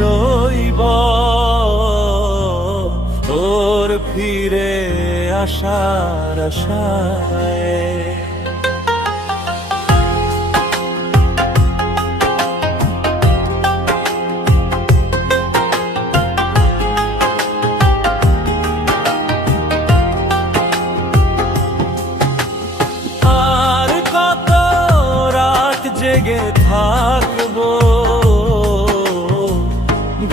রইব। তোর ফিরে আসার আশায়। জেগে থাকব?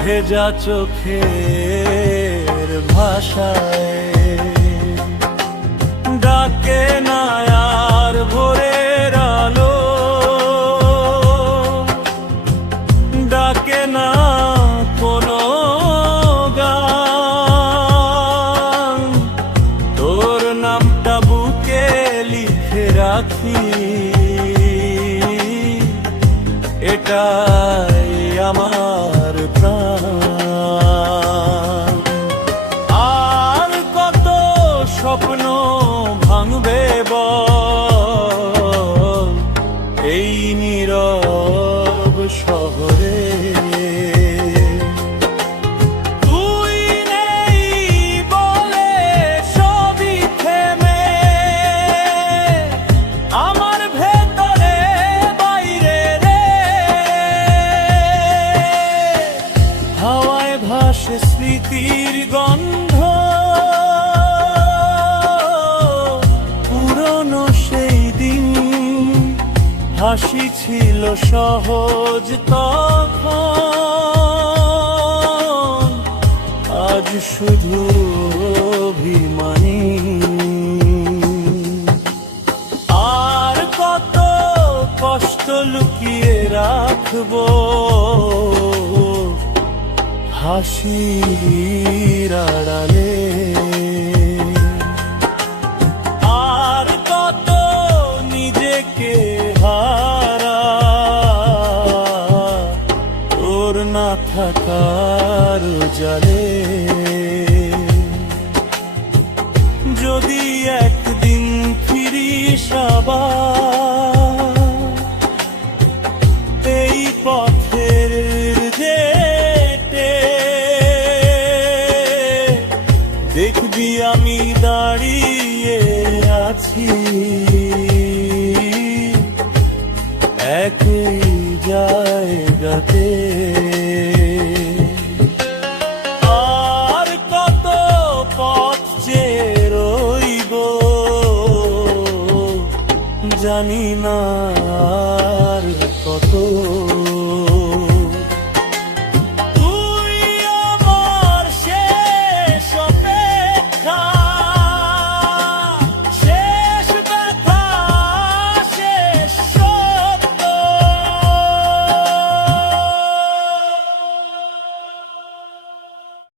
ভেজা চোখের ভাষায়। ডাকে না আর ভোরের আলো। ডাকে না কোনো গান। তোর নামটা বুকে লিখে রাখি। এটাই আমার হাওয়ায় ভাসে স্মৃতির গন্ধ। পুরনো সেই দিন, হাসি ছিল সহজ তখন। আজ শুধু অভিমানী। আর কত কষ্ট লুকিয়ে রাখব? হাসির আড়ালে আর কত নিজেকে হারা তোর না থাকার জালে। যদি একদিন ফিরিস আবার, এই পথের আমি দাঁড়িয়ে আছি। একই জায়গাতে। আর কত পথ যে রইব জানি না।